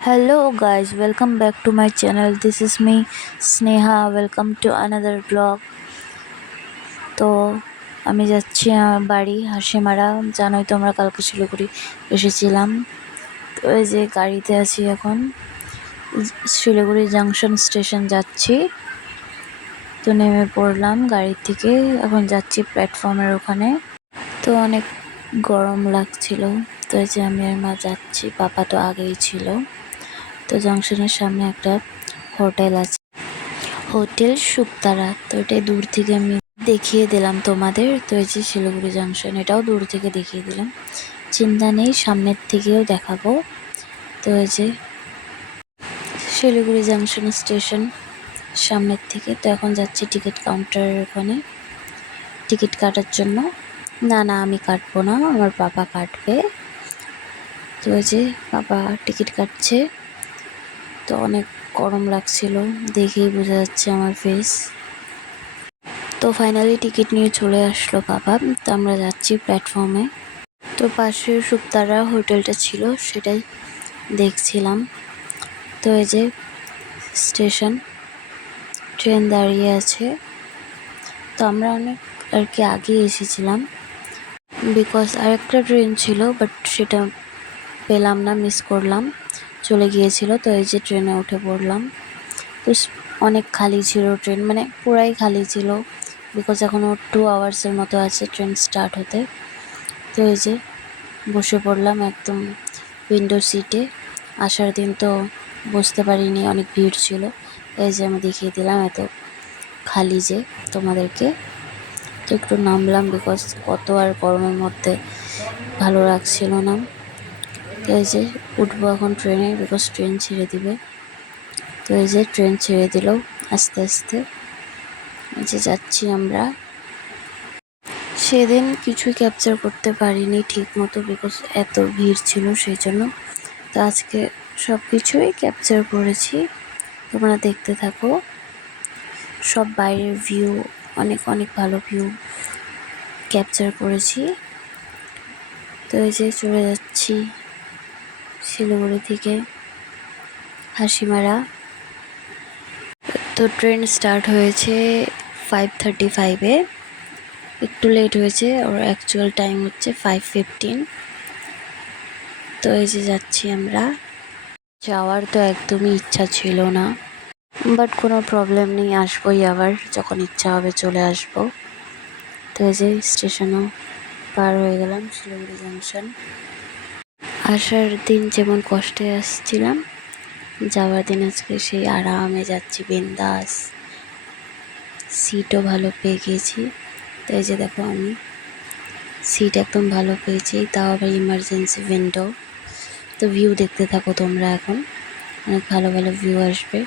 Hello guys, welcome back to my channel. This is me Sneha. Welcome to another vlog. তো আমি যাচ্ছি আমার বাড়ি হাসিমারা। জানোই তো আমরা কালকে শিলিগুড়ি এসেছিলাম। তো এই যে গাড়িতে আছি এখন, শিলিগুড়ি জাংশন স্টেশন যাচ্ছি। তো নেমে পড়লাম গাড়ি থেকে, এখন যাচ্ছি প্ল্যাটফর্মের ওখানে। তো অনেক গরম লাগছিল। তো এই যে আমি আর মা যাচ্ছি, পাপা তো আগেই ছিল। তো জংশনের সামনে একটা হোটেল আছে, হোটেল শুকতারা। তো এটাই দূর থেকে আমি দেখিয়ে দিলাম তোমাদের। তো এই যে শিলিগুড়ি জাংশন, এটাও দূর থেকে দেখিয়ে দিলাম, চিন্তা নেই, সামনের থেকেও দেখাবো। তো এই যে শিলিগুড়ি জাংশন স্টেশন সামনের থেকে। তো এখন যাচ্ছি টিকিট কাউন্টারের ওখানে টিকিট কাটার জন্য। না আমি কাটবো না, আমার পাপা কাটবে। তো এই যে পাপা টিকিট কাটছে। তো অনেক গরম লাগছিল, দেখেই বোঝা যাচ্ছে আমার ফেস। তো ফাইনালি টিকিট নিয়ে চলে আসলো বাবা। তো আমরা যাচ্ছি প্ল্যাটফর্মে। তো পাশে শুকতারা হোটেলটা ছিল, সেটাই দেখছিলাম। তো এই যে স্টেশন, ট্রেন দাঁড়িয়ে আছে। তো আমরা অনেক আর কি আগে এসেছিলাম, বিকজ আরেকটা ট্রেন ছিল, বাট সেটা পেলাম না, মিস করলাম, চলে গিয়েছিল। তো এই যে ট্রেনে উঠে পড়লাম। তো অনেক খালি ছিল ট্রেন, মানে পুরাই খালি ছিল, বিকজ এখনও 2 আওয়ার্সের মতো আছে ট্রেন স্টার্ট হতে। তো এই যে বসে পড়লাম একদম উইন্ডো সিটে। আসার দিন তো বসতে পারিনি, অনেক ভিড় ছিল। এই যে আমি দেখিয়ে দিলাম এত খালি যে তোমাদেরকে। তো একটু নামলাম, বিকজ কত আর গরমের মধ্যে ভালো লাগছিল না। তো এই যে উঠবো এখন ট্রেনে, বিকজ ট্রেন ছেড়ে দিবে। তো এই যে ট্রেন ছেড়ে দিল আস্তে আস্তে। এই যে যাচ্ছি আমরা। সেদিন কিছুই ক্যাপচার করতে পারিনি ঠিক মতো, বিকজ এত ভিড় ছিল সেই জন্য। তো আজকে সব কিছুই ক্যাপচার করেছি, তোমরা দেখতে থাকো। সব বাইরের ভিউ, অনেক অনেক ভালো ভিউ ক্যাপচার করেছি। তো এই যে চলে যাচ্ছি শিলিগুড়ি থেকে হাসিমারা। তো ট্রেন স্টার্ট হয়েছে 5:35-এ, একটু লেট হয়েছে, ওর অ্যাকচুয়াল টাইম হচ্ছে 5:15। তো এই যে যাচ্ছি আমরা। যাওয়ার তো একদমই ইচ্ছা ছিল না, বাট কোনো প্রবলেম নেই, আসবোই আবার, যখন ইচ্ছা হবে চলে আসবো। তো এই যে স্টেশনও পার হয়ে গেলাম, শিলিগুড়ি জাংশন। আসার দিন যেমন কষ্টে আসছিলাম, যাওয়ার দিন আজকে সেই আরামে যাচ্ছি, বিন্দাস। সিটও ভালো পেয়ে গিয়েছি। তো এই যে দেখো, আমি সিট একদম ভালো পেয়েছি, তাও আবার ইমার্জেন্সি উইন্ডো। তো ভিউ দেখতে থাকো তোমরা, এখন অনেক ভালো ভালো ভিউ আসবে।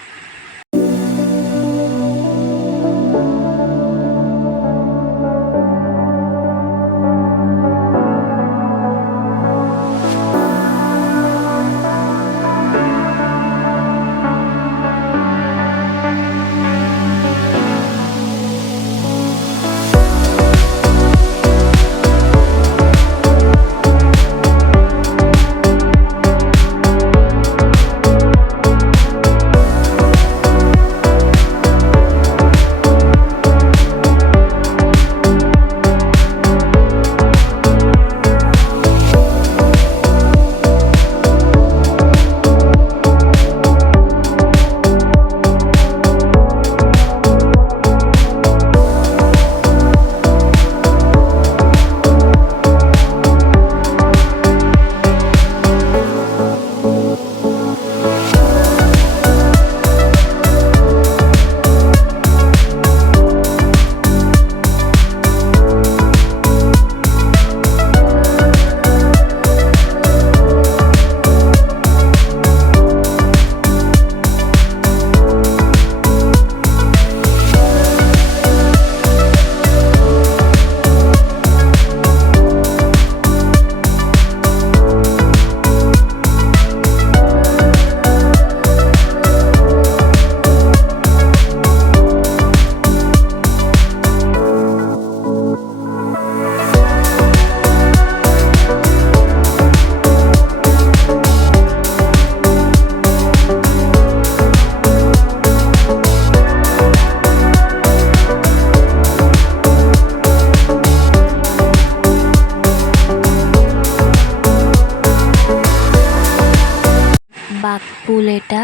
বাঘপুল এটা,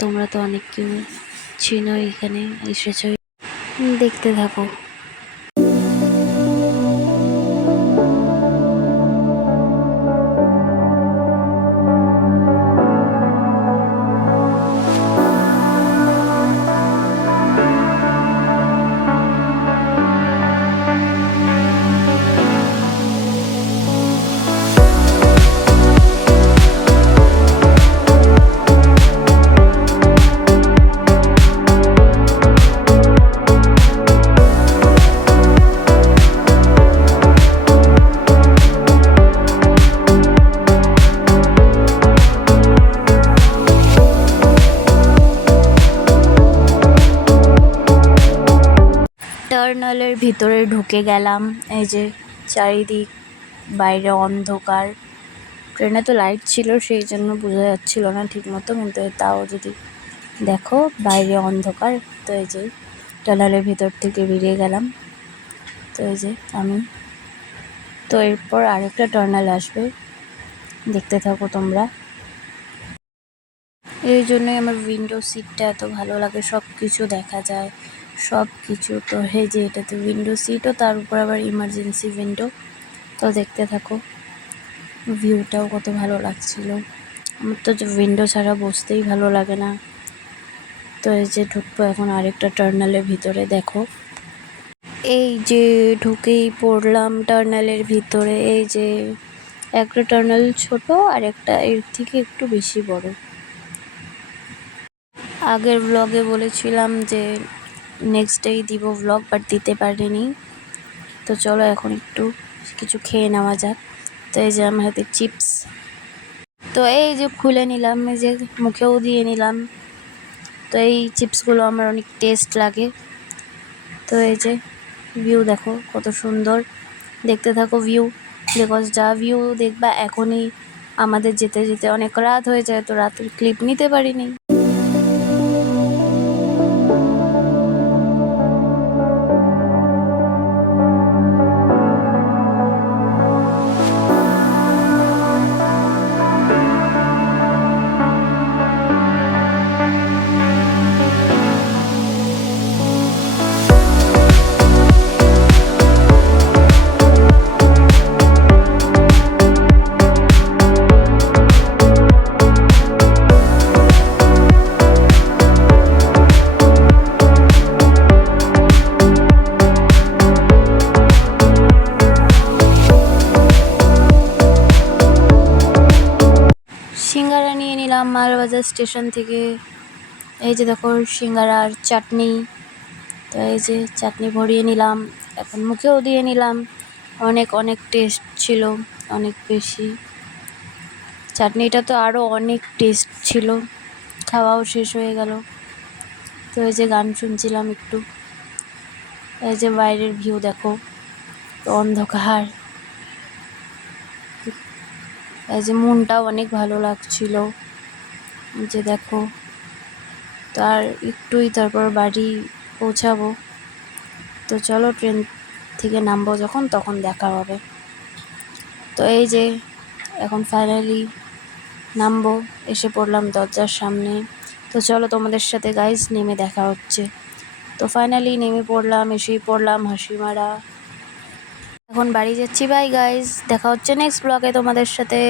তোমরা তো অনেক কেউ চিনো, এখানে এসেছো, দেখতে থাকো। টার্নালের ভিতরে ঢুকে গেলাম। এই যে চারিদিক, বাইরে অন্ধকার। ট্রেনে তো লাইট ছিল, সেই জন্য বোঝা যাচ্ছিল না ঠিক মতো, কিন্তু তাও যদি দেখো বাইরে অন্ধকার। তো এই যে টার্নালের ভিতর থেকে বেরিয়ে গেলাম। তো এই যে আমি, তো এরপর আরেকটা টার্নাল আসবে, দেখতে থাকো তোমরা। এই জন্যই আমার উইন্ডো সিটটা এত ভালো লাগে, সব কিছু দেখা যায়, সব কিছু। তো এই যে এটা তো উইন্ডো সিটও, তার উপর আবার ইমার্জেন্সি উইন্ডো। তো দেখতে থাকো, ভিউটাও কত ভালো লাগছিল। আমার তো উইন্ডো ছাড়া বসতেই ভালো লাগে না। তো এই যে ঢুকবো এখন আরেকটা টার্নালের ভিতরে, দেখো এই যে ঢুকেই পড়লাম টার্নালের ভিতরে। এই যে একটা টার্নাল ছোট আর একটা এর থেকে একটু বেশি বড়। আগের ব্লগে বলেছিলাম যে নেক্সট ডেই দিব ব্লগ, বাট দিতে পারিনি। তো চলো এখন একটু কিছু খেয়ে নেওয়া যাক। তো এই যে আমার হাতে চিপস, তো এই যে খুলে নিলাম, এই যে মুখেও দিয়ে নিলাম। তো এই চিপসগুলো আমার অনেক টেস্ট লাগে। তো এই যে ভিউ দেখো কত সুন্দর, দেখতে থাকো ভিউ, বিকজ যা ভিউ দেখবা এখনই আমাদের যেতে যেতে অনেক রাত হয়ে যায়, তো রাতের ক্লিপ নিতে পারিনি। সিঙ্গারা নিয়ে নিলাম মালবাজার স্টেশন থেকে। এই যে দেখো সিঙ্গারা আর চাটনি। তো এই যে চাটনি ভরিয়ে নিলাম, এখন মুখেও দিয়ে নিলাম। অনেক অনেক টেস্ট ছিল, অনেক বেশি। চাটনিটা তো আরও অনেক টেস্ট ছিল, খাওয়াও শেষ হয়ে গেল। তো এই যে গান শুনছিলাম একটু। এই যে বাইরের ভিউ দেখো, অন্ধকার। এই যে মনটাও অনেক ভালো লাগছিল, যে দেখো। তার একটুই তারপর বাড়ি পৌঁছাবো। তো চলো ট্রেন থেকে নামবো যখন, তখন দেখা হবে। তো এই যে এখন ফাইনালি নামবো, এসে পড়লাম দরজার সামনে। তো চলো তোমাদের সাথে গাইজ নেমে দেখা হচ্ছে। তো ফাইনালি নেমে পড়লাম, এসেই পড়লাম হাসিমারা। এখন বাড়ি যাচ্ছি, বাই গাইজ, দেখা হচ্ছে নেক্সট ব্লগে তোমাদের সাথে।